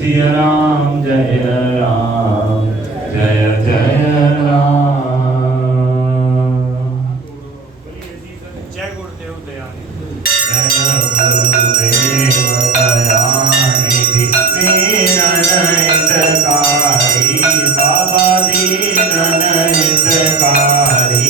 सिया राम जय जय राम। जय गुरुदेव दयानिधि। जय गुरुदेव दयानिधि दीनन हितकारी बाबा दीनन हितकारी।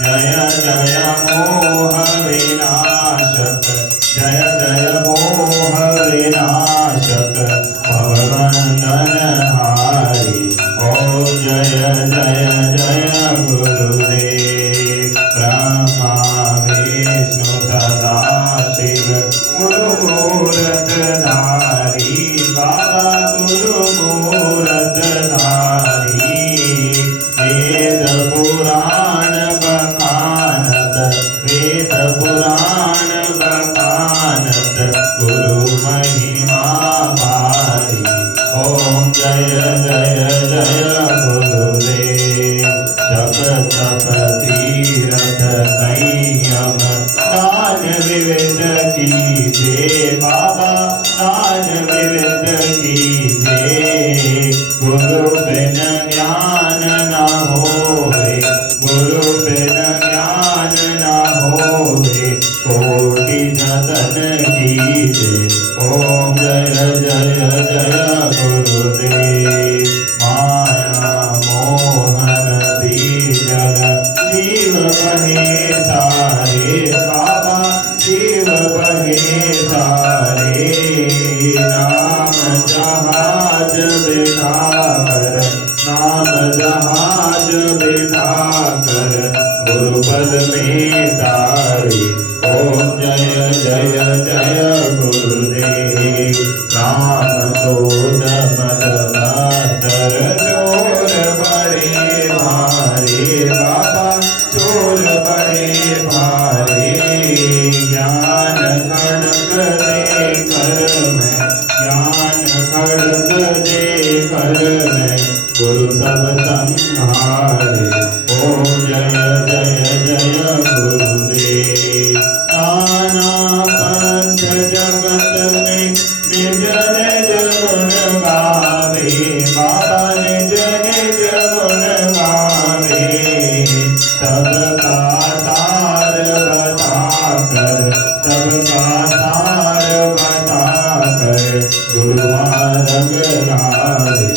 जय जय मोह विनाशक जय जय मोह विनाशक भवबंधन हारी। ओम जय जय जय गुरुदेव ब्रह्मा विष्णु सदा शिव गुरु मूरत धारी बाबा गुरु मूरत धारी। वेद पुराण बखानत वेद पुराण बखानत गुरु महिमा भारी। ओम जय जय जय गुरुदेव जप तप तीरथ संयम दान विविध कीजे बाबा दान विविध कीजे। गुरु बिन ज्ञान न होए गुरु बिन ज्ञान न होए कोटि जतन कीजे। ओम जय जय जय गुरुदेव माया मोहन बीजन जीव बहे सारे बाबा जीव बहे सारे। नाम जहाज बिठाकर नाम जहाज बिठाकर गुरुपद में तारी। ओम जय जय जय गुरुदेव राम क्रोध मद मत्सर चोर बड़े भारे बाबा चोर बड़े भारे। ज्ञान खड़ग दे कर में ज्ञान खड़ग दे कर में गुरु सब संहारे। ओम जय जय जय गुरुदेव नाना पंथ जगत में निज निज गुण गावे बाबा निज निज गुण गावे। सबका सार बताकर सबका सार बताकर गुरु मार्ग लावे।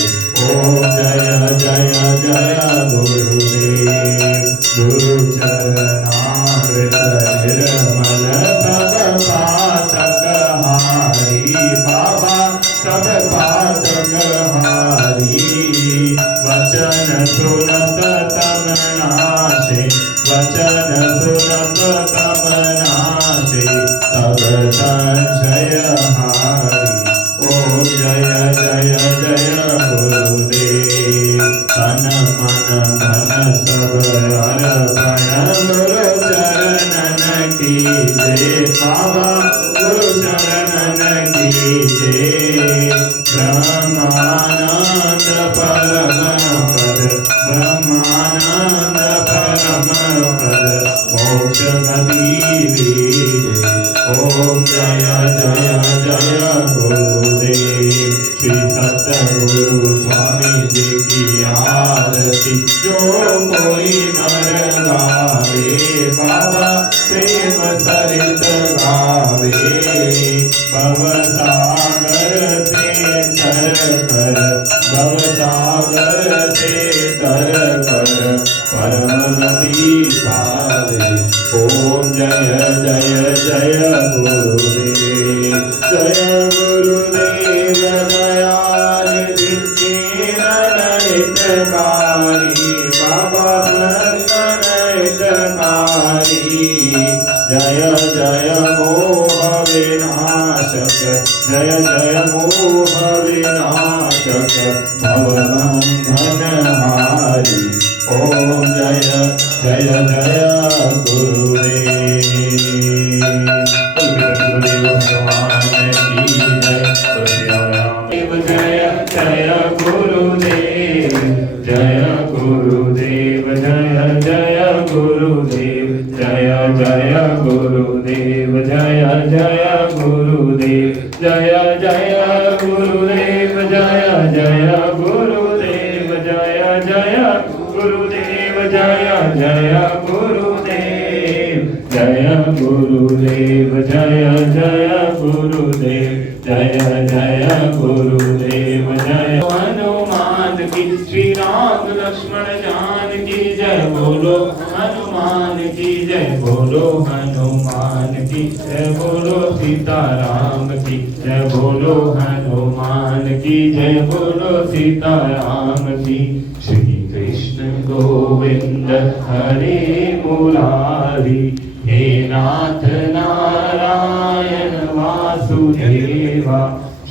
ओम जय जय जय गुरुदेव गुरु चरणामृत निर्मल सब पातक हारी बाबा सब पातक हारी। वचन सुनत तम नाशे वचन सुनत तम नाशे सब संशय हारी। ओम जय जय जय गुरुदेव तन मन धन सब अर्पण गुरु चरणन कीजे बाबा गुरु चरणन कीजे। ब्रह्मानंद परम पद ब्रह्मानंद परम पद मोक्ष गति दीजे। ओम जय जय जय गुरुदेव श्री सतगुरु स्वामी जी की आरती जो कोई नर गावे बाबा प्रेम सरित गावे। भवसागर से तर कर भवसागर से तर कर परम गति पावे। ओम जय जय जय गुरुदेव जय गुरुदेव दयानिधि दीनन हितकारी बाबा नंदन हितकारी। जय जय मोह विनाशक जय जय मोह विनाशक भवबंधन हारी। ओम जय जय जय गुरुदेव भगवान की जय। जय जय गुरुदेव जय गुरुदेव जय जय गुरुदेव जय जय गुरुदेव जय जय गुरुदेव जय जय गुरुदेव जय गुरुदेव जय जय गुरुदेव जय जय गुरुदेव जय गुरुदेव जय जय गुरुदेव जय जय गुरुदेव जय हनुमान की श्री राम लक्ष्मण जान की जय बोलो हनुमान की जय बोलो हनुमान की जय बोलो सीताराम की जय बोलो हनुमान की जय बोलो सीताराम की श्री कृष्ण गोविंद हरे मुरारी हे नाथ नारायण वासुदेवा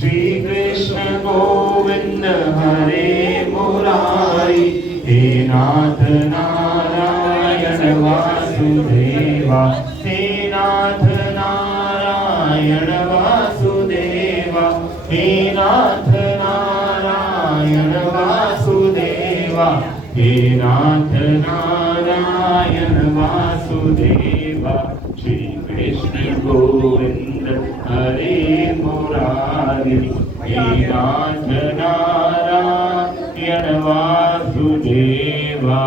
श्री कृष्ण गोविंद हरे मुरारी हे नाथ नारायण वासुदेवा हे नाथ नारायण वासुदेवा हे नाथ नारायण वासुदेवा हे नाथ नारायण वासुदेवा श्री कृष्ण गोविंद हरे मुरारी हे नाथ नारायण वासुदेवा।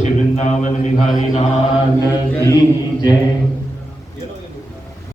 श्री वृंदावन बिहारी लाल की जय।